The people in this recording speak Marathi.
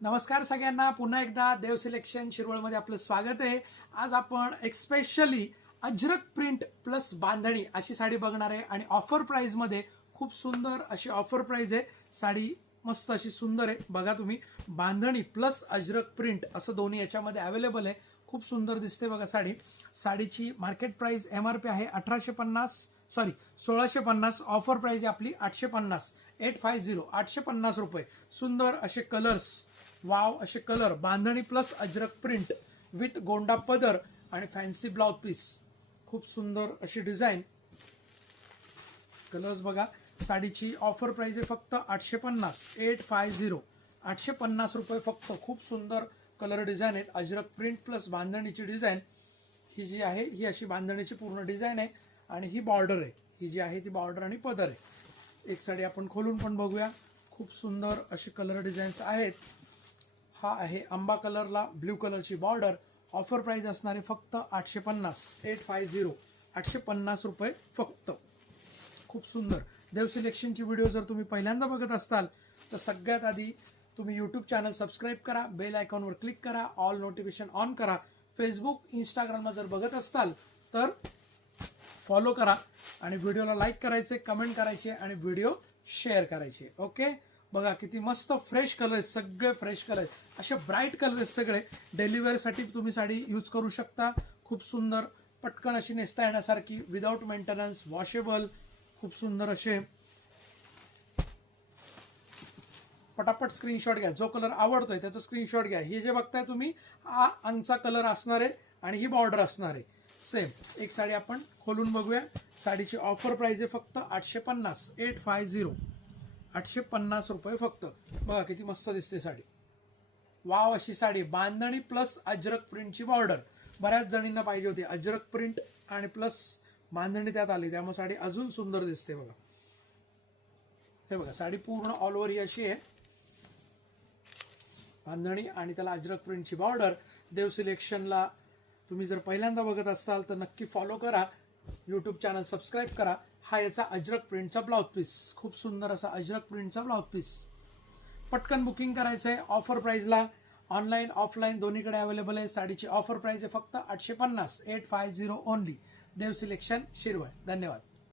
नमस्कार सगळ्यांना, पुन्हा एकदा देव सिलेक्शन शिरवळमध्ये आपलं स्वागत आहे। आज आपण एक स्पेशली अजरक प्रिंट प्लस बांधणी अशी साडी बघणार आहे आणि ऑफर प्राइस मध्ये खूप सुंदर अशी ऑफर प्राइस आहे। साडी मस्त अशी सुंदर आहे, बघा तुम्ही, बांधणी प्लस अजरक प्रिंट असं दोन्ही याच्यामध्ये अवेलेबल आहे। खूप सुंदर दिसते बघा साडी। साडीची मार्केट प्राइस MRP आहे 1650, ऑफर प्राइस आहे आपली 850, 850 रुपये। सुंदर असे कलर्स, वाव असे कलर, बांधणी प्लस अजरक प्रिंट विथ गोंडा पदर आणि फॅन्सी ब्लाउज पीस। खूप सुंदर अशी डिझाइन, कलर्स बघा। साडीची ऑफर प्राइस आहे फक्त 850, 850 रुपये फक्त। खूप सुंदर कलर डिझाइन आहेत। अजरक प्रिंट प्लस बांधणीची डिझाइन ही जी आहे ही अशी बांधणीची पूर्ण डिझाइन आहे आणि ही बॉर्डर आहे, ही जी आहे ती बॉर्डर आणि पदर आहे। एक साडी आपण खोलून पण बघूया। खूप सुंदर अशी कलर डिझाईन्स आहेत। हा आहे आंबा कलरला ब्ल्यू कलरची बॉर्डर। ऑफर प्राइस असणार आहे फक्त 850, 850 रुपये फक्त। खूप सुंदर देव सिलेक्शनची व्हिडिओ जर तुम्ही पहिल्यांदा बघत असाल तर सगळ्यात आधी तुम्ही यूट्यूब चॅनल सबस्क्राइब करा, बेल आयकॉनवर क्लिक करा, ऑल नोटिफिकेशन ऑन करा। फेसबुक इंस्टाग्रामला जर बघत असाल तर फॉलो करा आणि व्हिडिओला लाईक करायचे, कमेंट करायचे आणि व्हिडिओ शेअर करायचे। ओके, बघा किती मस्त फ्रेश कलर आहेत, सगळे फ्रेश कलर आहेत, असे ब्राईट कलर आहेत सगळे। डेली वेअर साठी तुम्ही साडी यूज करू शकता। खूप सुंदर, पटकन अशी नेसता येण्यासारखी, विदाउट मेंटेनन्स, वॉशेबल। खूप सुंदर असे, पटापट स्क्रीनशॉट घ्या। जो कलर आवडतोय त्याचा स्क्रीनशॉट घ्या। हे जे बघताय तुम्ही, हा अंगचा कलर असणार आहे आणि ही बॉर्डर असणार आहे सेम। एक साडी आपण खोलून बघूया। साडीची ऑफर प्राइस आहे फक्त 850, 850 रुपये फक्त। बघा किती मस्त दिसते साडी, वाव अशी साडी। बांधणी प्लस अजरक प्रिंटची बॉर्डर, बऱ्याच जणींना पाहिजे होती अजरक प्रिंट आणि प्लस बांधणी त्यात आली, त्यामुळे साडी अजून सुंदर दिसते बघा। हे बघा, साडी पूर्ण ऑल ओव्हर ही अशी आहे, बांधणी आणि त्याला अजरक प्रिंटची बॉर्डर। देव सिलेक्शनला तुम्ही जर पहिल्यांदा बघत असाल तर नक्की फॉलो करा, यूट्यूब चॅनल सबस्क्राइब करा। हा याचा अजरक प्रिंटचा ब्लाउज पीस, खूप सुंदर असा अजरक प्रिंटचा ब्लाउज पीस। पटकन बुकिंग करायचं आहे। ऑफर प्राइसला ऑनलाईन ऑफलाईन दोन्हीकडे अवेलेबल आहे। साडीची ऑफर प्राइस आहे फक्त 850, 850 ओनली। देव सिलेक्शन शिरवळ। धन्यवाद।